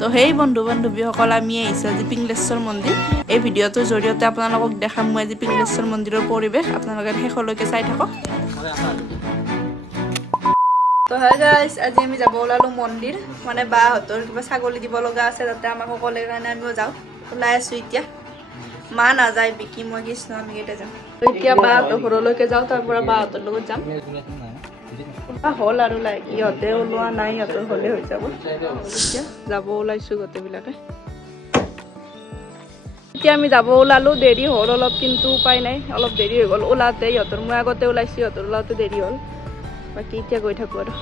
তো সেই বন্ধু বান্ধৱীসকল আমি আহিছোঁ আজি পিংগলেশ্বৰ মন্দিৰ। এই ভিডিঅ'টোৰ জৰিয়তে আপোনালোকক দেখাম মই আজি পিংগলেশ্বৰ মন্দিৰৰ পৰিৱেশ। আপোনালোকে শেষলৈকে চাই থাকক। তো হাই গাইজ, আজি আমি যাব ওলালোঁ মন্দিৰ, মানে বাহঁতৰ কিবা ছাগলী দিব লগা আছে, তাতে আমাকো ক'লে কাৰণে আমিও যাওঁ। ওলাই আছোঁ এতিয়া। মা নাযায়, বিকি মই কৃষ্ণ আমি কেইটা যাম। এতিয়া বাহঁতৰ ঘৰলৈকে যাওঁ, তাৰ পৰা বাহঁতৰ লগত যাম। হ'ল আৰু ইহঁতে ওলোৱা নাই, ইহঁতৰ হ'লে হৈ যাব। এতিয়া যাব ওলাইছোঁ গোটেইবিলাকে। এতিয়া আমি যাব ওলালোঁ, দেৰি হ'ল অলপ, কিন্তু উপায় নাই, অলপ দেৰি হৈ গ'ল ওলাওঁতে। ইহঁতৰ মই আগতে ওলাইছোঁ, ইহঁতৰ ওলাওঁতে দেৰি হ'ল। বাকী এতিয়া গৈ থাকোঁ আৰু।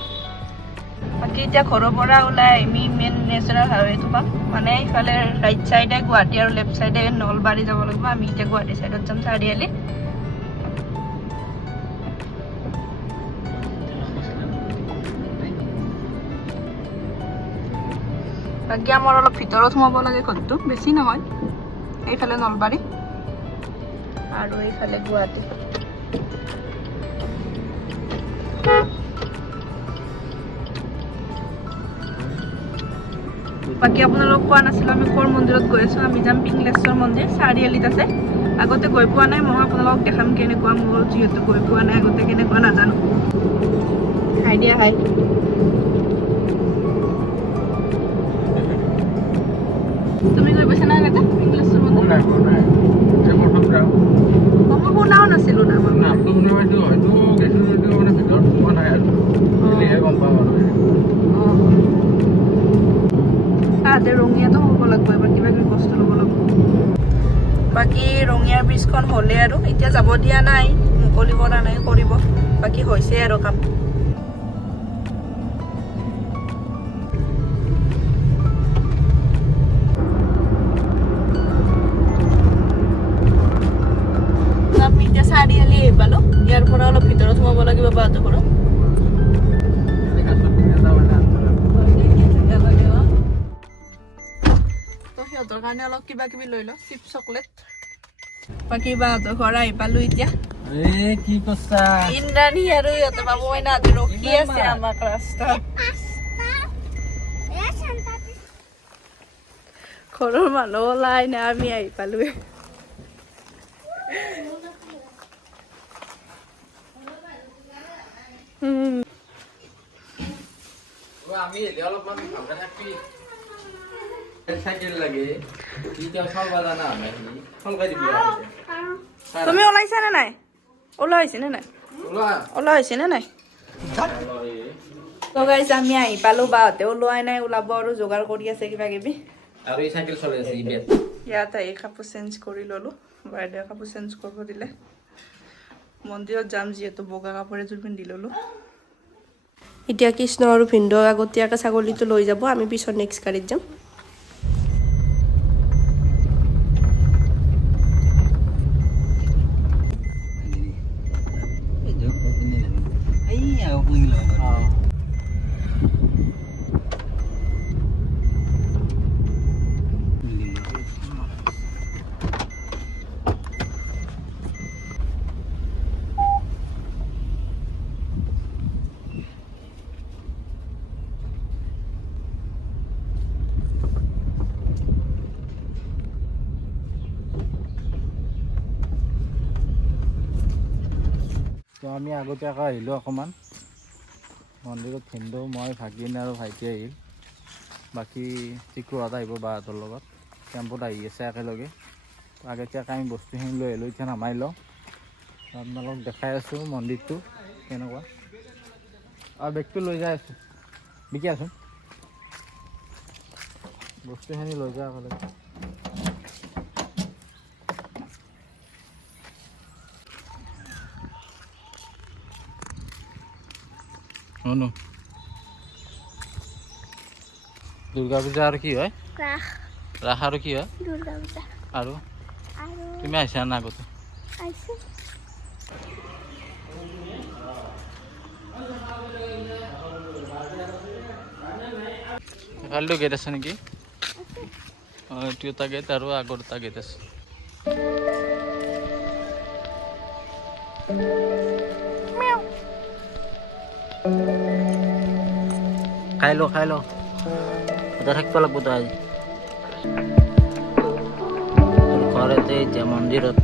বাকী এতিয়া ঘৰৰ পৰা ওলাই আমি মেইন নেশ্যনেল হাইৱেটো পাম, মানে ইফালে ৰাইট চাইডে গুৱাহাটী আৰু লেফ্ট চাইডে নলবাৰী যাব লাগিব। আমি এতিয়া গুৱাহাটী চাইডত যাম, চাৰিআলি। বাকী আমাৰ অলপ ভিতৰত সোমাব লাগে ঘৰটো, বেছি নহয়। এইফালে নলবাৰী আৰু এইফালে গুৱাহাটী। বাকী আপোনালোক কোৱা নাছিলোঁ আমি ক'ৰ মন্দিৰত গৈ আছোঁ। আমি যাম পিংগলেশ্বৰ মন্দিৰ, চাৰিআলিত আছে। আগতে গৈ পোৱা নাই, মই আপোনালোকক দেখাম কেনেকুৱা, মোৰ যিহেতু গৈ পোৱা নাই আগতে, কেনেকুৱা নাজানো। হাই দিয়া হাই। তুমি গৈ পাইছা নাই আগতে পিংগলেশ্বৰ মন্দিৰ? মই শুনাও নাছিলোঁ না। তাতে ৰঙিয়াতো হ'ব লাগিব, এবাৰ কিবা কিবি বস্তু ল'ব লাগিব। বাকী ৰঙিয়াৰ ব্ৰিজখন হ'লে আৰু এতিয়া যাব দিয়া নাই, মুকলি কৰা নাই, কৰিব। বাকী হৈছে আৰু কাম। আমি এতিয়া চাৰিআলি আহি পালোঁ। ইয়াৰ পৰা অলপ ভিতৰত সোমাব লাগিব বাহঁতৰ ঘৰত। সিহঁতৰ কাৰণে অলপ কিবা কিবি লৈ লওঁ, চিপছ চকলেট। বাকী বাহঁতৰ ঘৰ আহি পালোঁ এতিয়া। কি কৈছা? ইন্দ্ৰাণী আৰু ইহঁতে বাবু মাইনা ৰখি আছে আমাক ৰাস্তাত। ঘৰৰ মানুহ ওলাই নাই, আমি আহি পালোঁ। আমি অলপমান ভালকে থাকি চাইকেল লাগে, চলবা জানা চলকাই দিবি। তুমি ওলাইছা নে নাই? ওলোৱা হৈছে নে নাই? ওলোৱা হৈছে নে নাই? তো গাইছ আমি আহি পালোঁ, বাহঁতে ওলোৱাই নাই, ওলাব আৰু যোগাৰ কৰি আছে কিবা কিবি। আৰু এই চাইকেল চলাই আছে ইয়াত আহি কাপোৰ চেঞ্জ কৰি ল'লোঁ, বাইদেৱে কাপোৰ চেঞ্জ কৰিব দিলে। মন্দিৰত যাম যিহেতু বগা কাপোৰ এযোৰ পিন্ধি ল'লোঁ। এতিয়া কৃষ্ণ আৰু ভিনদেউ আগতীয়াকৈ ছাগলীটো লৈ যাব, আমি পিছত নেক্সট গাড়ীত যাম। তো আমি আগতীয়াকৈ আহিলোঁ অকণমান মন্দিৰত। ভিনদেউ, মই, ভাগিন আৰু ভাইটি আহিল। বাকী চিকুহঁত আহিব বাহঁতৰ লগত, টেম্পুত আহি আছে একেলগে। আগতীয়াকৈ আমি বস্তুখিনি লৈ আহিলোঁ, এতিয়া নামাই লওঁ। আপোনালোকক দেখাই আছোঁ মন্দিৰটো কেনেকুৱা। আৰু বেগটো লৈ যাই আছোঁ, বিকি আছোঁ বস্তুখিনি লৈ যোৱা একেলগে। শুনো, দুৰ্গা পূজা আৰু কি হয়? ৰাস আৰু কি হয়? দুৰ্গা পূজা। আৰু তুমি আহিছা না আগতে? কালিতো গেট আছে নেকি? অঁ, এইটো এটা গেট আৰু আগৰ এটা গেট আছে। খাই ল ইয়াতে থাকিব লাগিব তো আজি ঘৰতে এতিয়া মন্দিৰত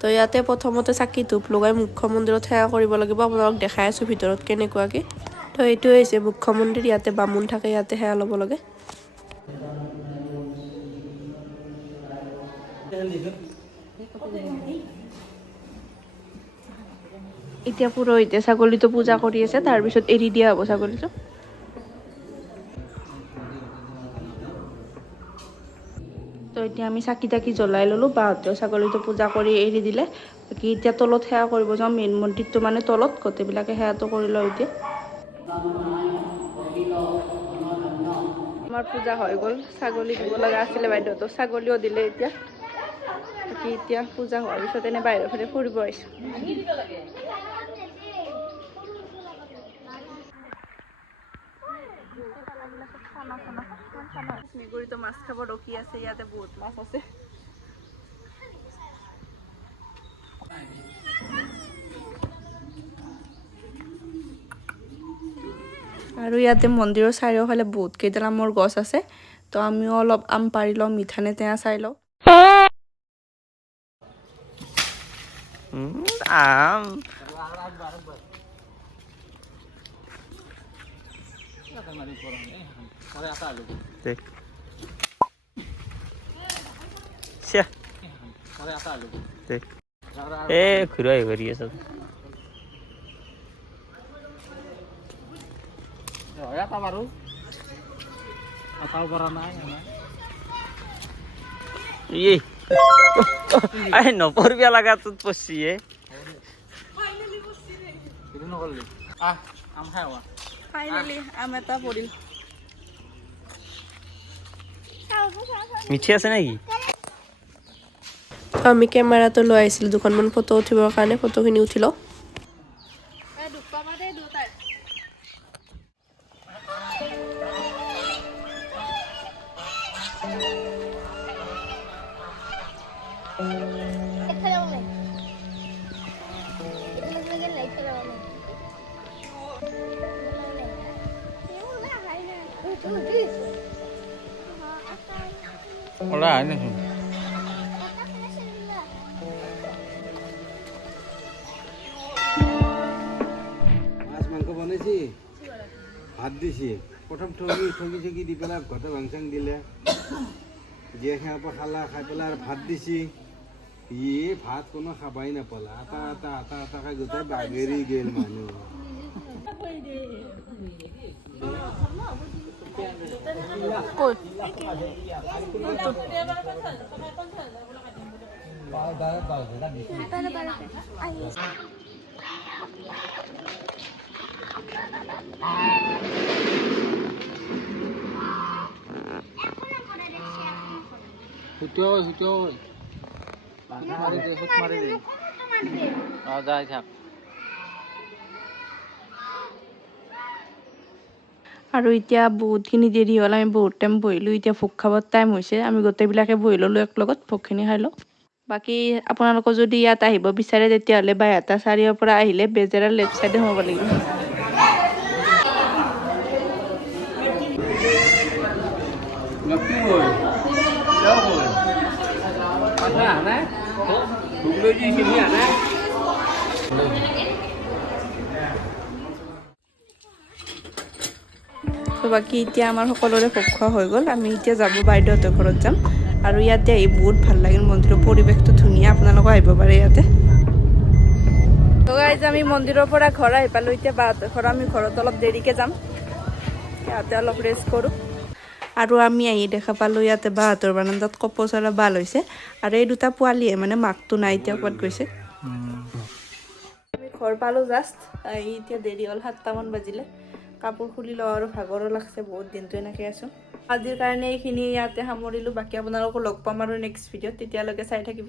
তো ইয়াতে প্ৰথমতে চাকি ধূপ লগাই মুখ্য মন্দিৰত সেৱা কৰিব লাগিব আপোনালোক দেখাই আছোঁ ভিতৰত কেনেকুৱাকৈ তো এইটোৱে হৈছে মুখ্য মন্দিৰ ইয়াতে বামুণ থাকে ইয়াতে সেৱা ল'ব লাগে এতিয়া পুৰোহিতে ছাগলীটো পূজা কৰি আছে তাৰপিছত এৰি দিয়া হ'ব ছাগলীটো তো এতিয়া আমি চাকি তাকি জ্বলাই ল'লোঁ বাহঁতেও ছাগলীটো পূজা কৰি এৰি দিলে বাকী এতিয়া তলত সেৱা কৰিব যাওঁ মেইন মন্দিৰটো মানে তলত গোটেইবিলাকে সেৱাটো কৰি লওঁ এতিয়া আমাৰ পূজা হৈ গ'ল ছাগলী দিব লগা আছিলে বাইদেউহঁতক ছাগলীও দিলে এতিয়া বাকী এতিয়া পূজা হোৱাৰ পিছত এনে বাহিৰৰ ফালে ফুৰিব আহিছোঁ মেকুৰীটো মাছ খাব ৰখি আছে ইয়াতে বহুত মাছ আছে আৰু ইয়াতে মন্দিৰৰ চাৰিওফালে বহুত কেইডাল আমৰ গছ আছে তো আমিও অলপ আম পাৰি লওঁ মিঠা নে টেঙা চাই লওঁ আম ঘূৰাই ঘূৰি আছে নপৰিয়া লাগাটোত পচিয়ে ফাইনেলি আম এটা পৰিল মিঠি আছে নেকি আমি কেমেৰাটো লৈ আহিছিলোঁ দুখনমান ফটো উঠিবৰ কাৰণে ফটোখিনি উঠি লওঁ ওলা হয় নাচোন মাছ মাংস বনাইছি ভাত দিছি প্ৰথম ঠগি ঠগি দি পেলাই ঘৰতে ভাংচাং দিলে জীয়ে খাই খালা খাই পেলাই আৰু ভাত দিছি ভাত কোনো খাবাই নাপালা আটা আটা আটা আটা খাই গোটেই বাগেৰি গেল মানুহ যাই থাক আৰু এতিয়া বহুতখিনি দেৰি হ'ল আমি বহুত টাইম বহিলোঁ এতিয়া ভোগ খাবৰ টাইম হৈছে আমি গোটেইবিলাকে বহি ল'লোঁ এক লগত ভোগখিনি খাই লওঁ বাকী আপোনালোকৰ যদি ইয়াত আহিব বিচাৰে তেতিয়াহ'লে বাইহাটা চাৰিৰ পৰা আহিলে বেজেৰাৰ লেফ্ট চাইডে সোমাব লাগিব বাকী এতিয়া আমাৰ সকলোৰে ভোগ খোৱা হৈ গ'ল আমি এতিয়া যাব বাইদেউহঁতৰ ঘৰত যাম আৰু ইয়াতে আহি বহুত ভাল লাগিল মন্দিৰৰ পৰিৱেশটো ধুনীয়া আপোনালোকে আহিব পাৰে ইয়াতে তো গাইজ আমি মন্দিৰৰ পৰা ঘৰ আহি পালোঁ এতিয়া বাহঁতৰ ঘৰ আমি ঘৰত অলপ দেৰিকৈ যাম ইয়াতে অলপ ৰেষ্ট কৰোঁ আৰু আমি আহি দেখা পালোঁ ইয়াতে বাহঁতৰ বাৰান্দাত কপৌচৰা বাল হৈছে আৰু এই দুটা পোৱালীয়ে মানে মাকটো নাই এতিয়া ক'ত গৈছে আমি ঘৰ পালোঁ জাষ্ট এতিয়া দেৰি হ'ল 7টামান বাজিলে কাপোৰ খুলি লওঁ আৰু ভাগৰো লাগছে বহুত দিনটো এনেকৈ আছোঁ আজিৰ কাৰণে এইখিনি ইয়াতে সামৰিলোঁ বাকী আপোনালোকো লগ পাম আৰু নেক্সট ভিডিঅ'ত তেতিয়ালৈকে চাই থাকিব